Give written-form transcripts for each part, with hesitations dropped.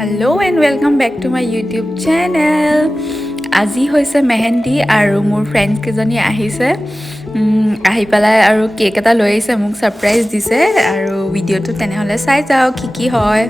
Hello' and welcome back to my YouTube channel. আজি হৈছে মেহেন্দি আৰু মোৰ ফ্ৰেণ্ডছ কেইজনী আহিছে, আহি পেলাই আৰু কেক এটা লৈ আহিছে, মোক ছাৰপ্ৰাইজ দিছে। আৰু ভিডিঅ'টো তেনেহ'লে চাই যাওক কি হয়।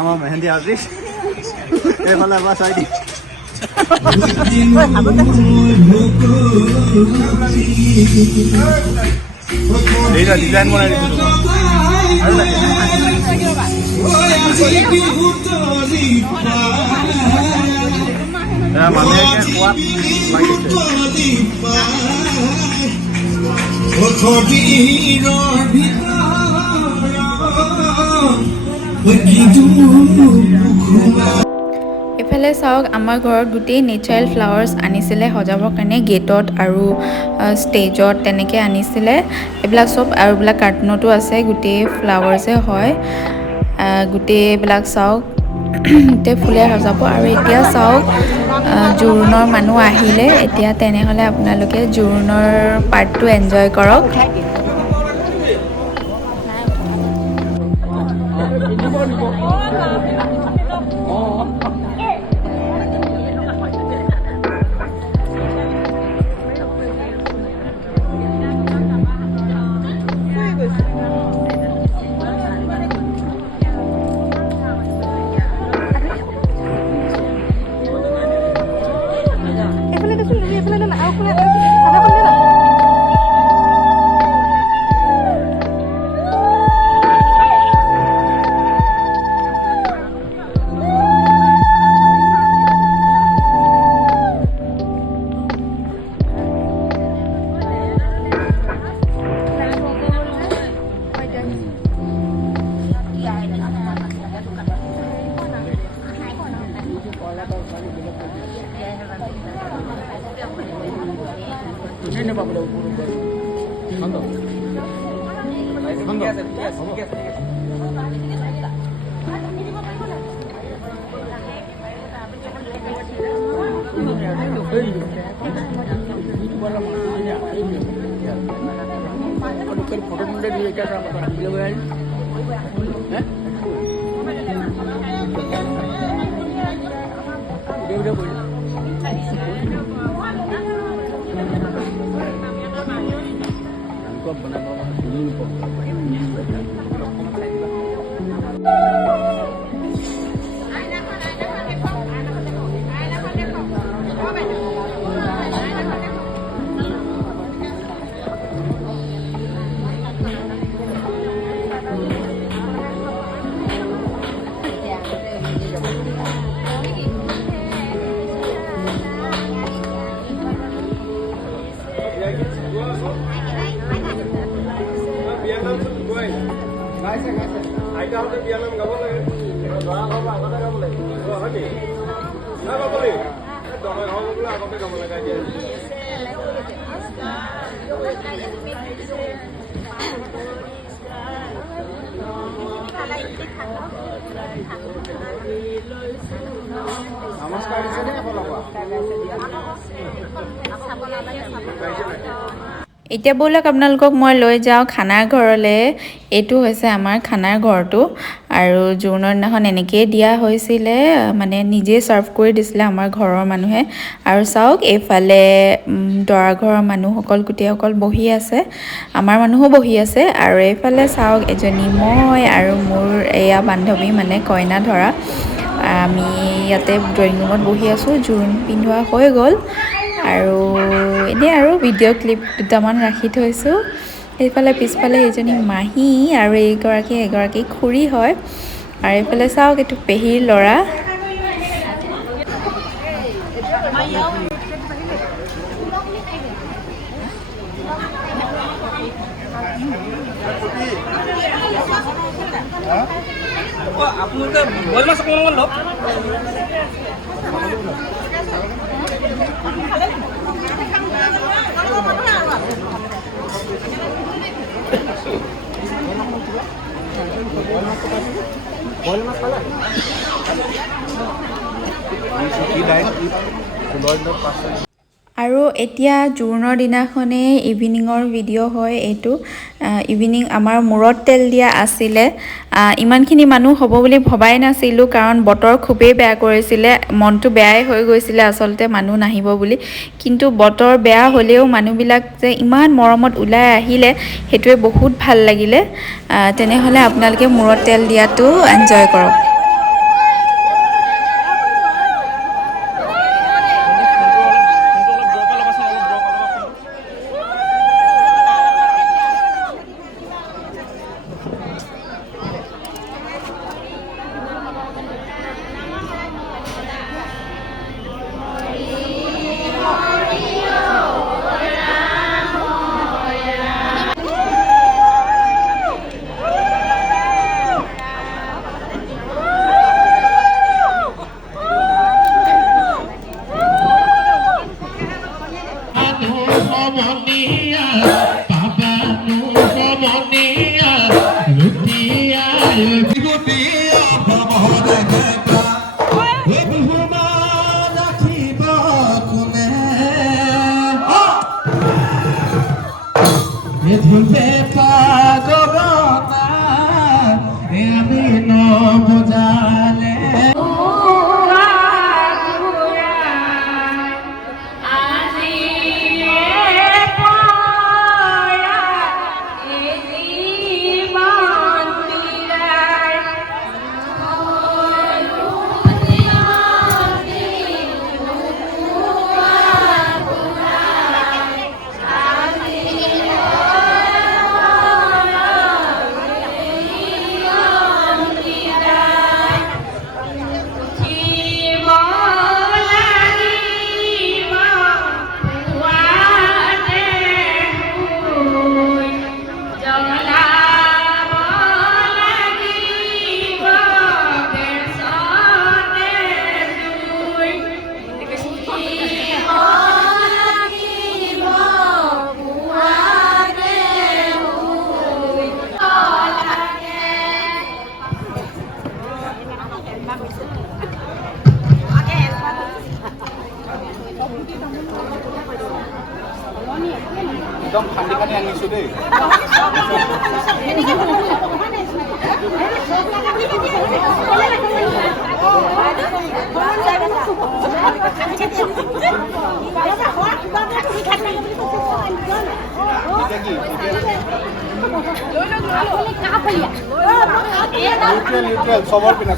আমার মেহেন্দি আর্টিস্ট এফালে আবার সাইডি এইটা ডিজাইন বনাই দিছো মানুহে কোৱাত এইফালে চাওক, আমাৰ ঘৰত গোটেই নেচাৰেল ফ্লাৱাৰ্ছ আনিছিলে সজাবৰ কাৰণে, গেটত আৰু ষ্টেজত তেনেকৈ আনিছিলে। এইবিলাক চব আৰু এইবিলাক কাৰ্টুনতো আছে, গোটেই ফ্লাৱাৰ্ছে হয়। গোটেইবিলাক চাওক, গোটেই ফুলে সজাব। আৰু এতিয়া চাওক, জোৰোণৰ মানুহ আহিলে। এতিয়া তেনেহ'লে আপোনালোকে জোৰোণৰ পাৰ্টটো এনজয় কৰক। এতিয়া ব'লক আপোনালোকক মই লৈ যাওঁ খানাৰ ঘৰলৈ। এইটো হৈছে আমাৰ খানাৰ ঘৰটো আৰু জোৰোণৰ দিনাখন এনেকৈয়ে দিয়া হৈছিলে, মানে নিজে ছাৰ্ভ কৰি দিছিলে আমাৰ ঘৰৰ মানুহে। আৰু চাওক এইফালে দৰা ঘৰৰ মানুহসকল গোটেইসকল বহি আছে, আমাৰ মানুহো বহি আছে। আৰু এইফালে চাওক এজনী মই আৰু মোৰ এয়া বান্ধৱী মানে কইনা ধৰা, আমি ইয়াতে ড্ৰয়িং ৰুমত বহি আছোঁ। জোৰোণ পিন্ধোৱা হৈ গ'ল আৰু এনেই আৰু ভিডিঅ' ক্লিপ দুটামান ৰাখি থৈছোঁ। সেইফালে পিছফালে এইজনী মাহী আৰু এগৰাকী খুৰী হয়। আৰু এইফালে চাওক এইটো পেহীৰ ল'ৰা। আপোনালোকে বইল মাছ অকণমান লওক। আৰু এতিয়া জোৰোণৰ দিনাখনেই ইভিনিঙৰ ভিডিঅ' হয় এইটো। ইভিনিং আমাৰ মূৰত তেল দিয়া আছিলে। ইমানখিনি মানুহ হ'ব বুলি ভবাই নাছিলোঁ, কাৰণ বতৰ খুবেই বেয়া কৰিছিলে। মনটো বেয়াই হৈ গৈছিলে আচলতে মানুহ নাহিব বুলি, কিন্তু বতৰ বেয়া হ'লেও মানুহবিলাক যে ইমান মৰমত ওলাই আহিলে সেইটোৱে বহুত ভাল লাগিলে। তেনেহ'লে আপোনালোকে মূৰত তেল দিয়াটো এনজয় কৰক। একদম খান্দি খান্দি আনিছোঁ দেই। নিউট্ৰেল চবৰ পিনে।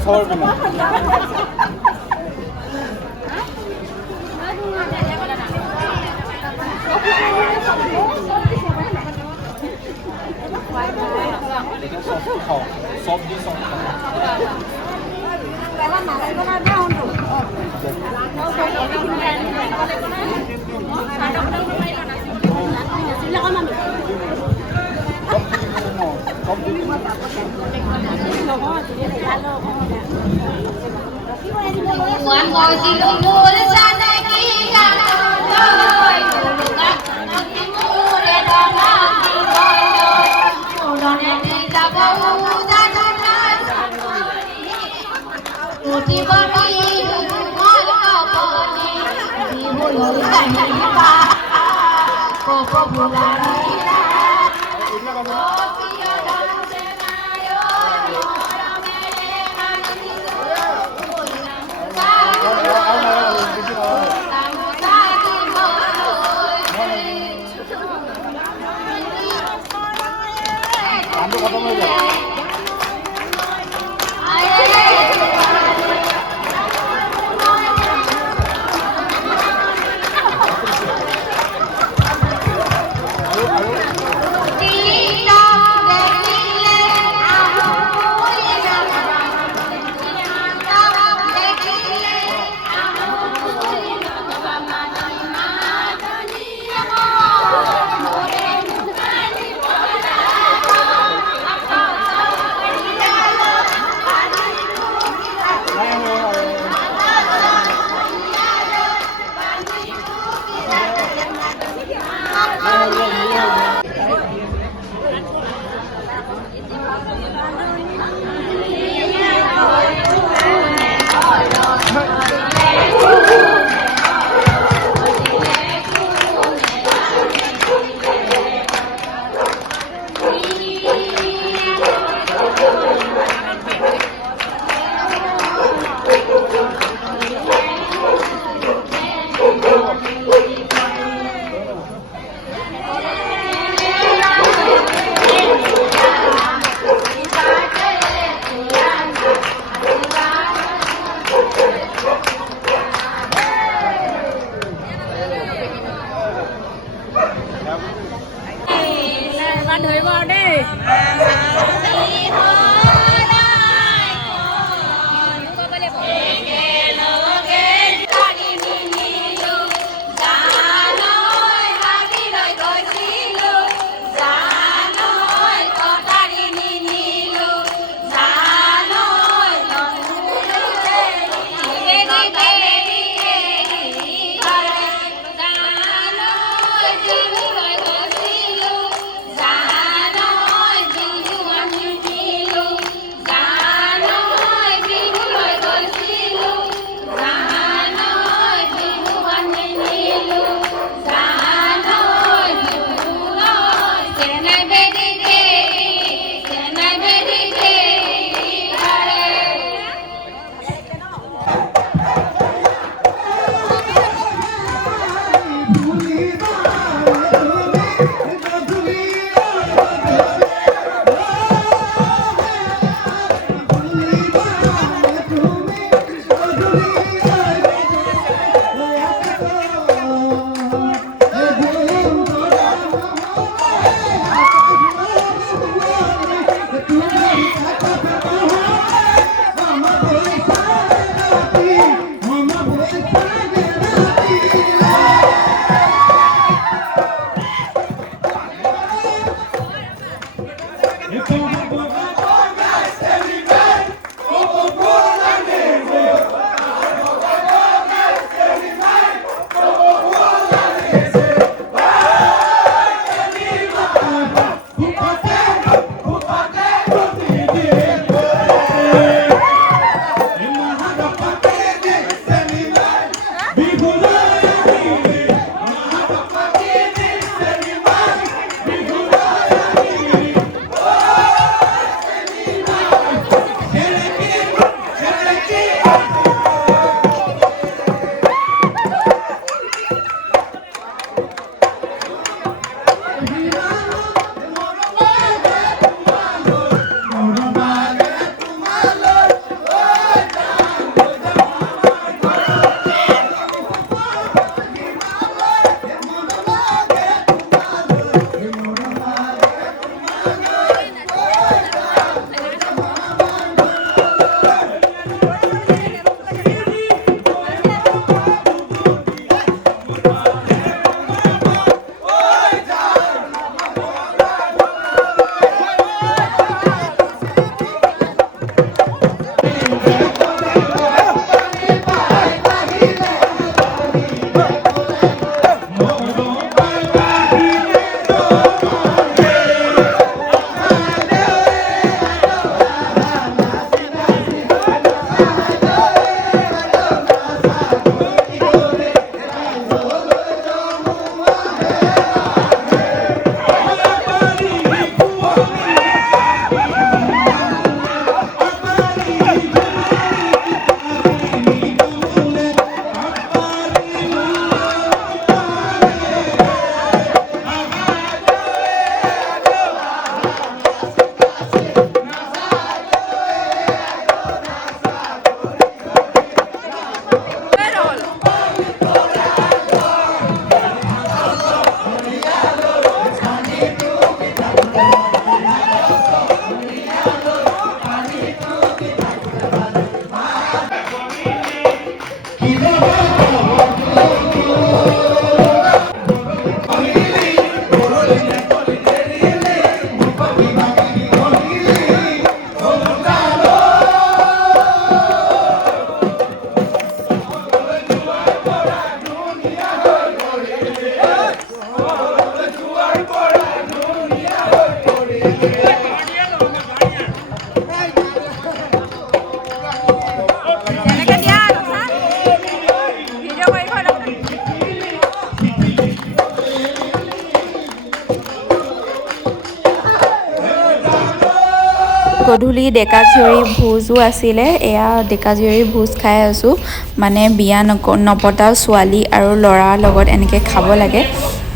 গধূলি ডেকা জীয়ৰী ভোজো আছিলে এয়া ডেকা জীয়ৰী ভোজ খাই আছোঁ মানে বিয়া নপতা ছোৱালী আৰু ল'ৰাৰ লগত এনেকৈ খাব লাগে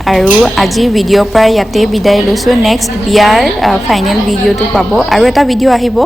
আৰু আজি ভিডিঅ'ৰ পৰা ইয়াতে বিদায় লৈছোঁ নেক্সট বিয়াৰ ফাইনেল ভিডিঅ'টো পাব আৰু এটা ভিডিঅ' আহিব